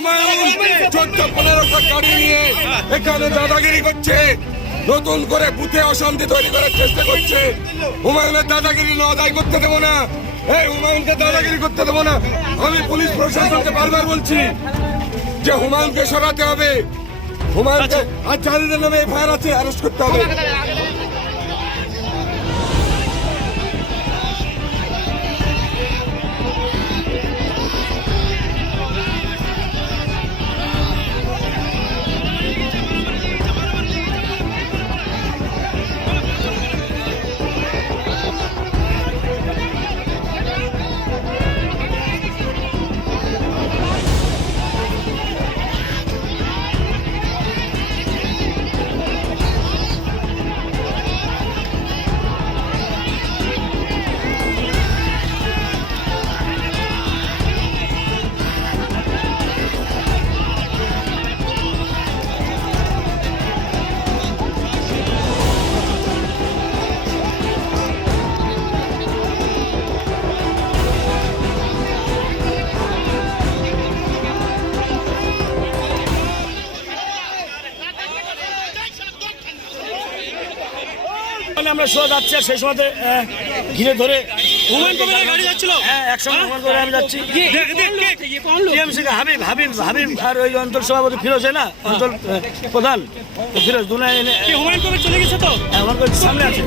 হুমায়ুন 14-15টা গাড়ি নিয়ে এখানে দাদাগিরি করছে, নতুন করে বুথে অশান্তি তৈরি করার চেষ্টা করছে। হুমায়ুনের দাদাগিরি আদায় করতে দেবো না, এই হুমায়ুনকে দাদাগিরি করতে দেবো না। আমি পুলিশ প্রশাসনকে বারবার বলছি যে হুমায়ুনকে সরাতে হবে, হুমায়ুনকে আর যাদের নামে এফআইআর আছে অ্যারেস্ট করতে হবে। আমরা শো যাচ্ছি, সেই সময় ঘিরে ধরে হুমায়ুন কবিরের গাড়ি যাচ্ছিল। হ্যাঁ, একসঙ্গে হুমায়ুন কবির আমি যাচ্ছি। টিএমসি কে হাবিব হাবিব হাবিব আর ওই অঞ্চল সভাপতি ফিরোজ, না অঞ্চল প্রধান ফিরোজ দুনাই। হুমায়ুন কবির চলে গেছে তো, হুমায়ুন কবির সামনে আছে।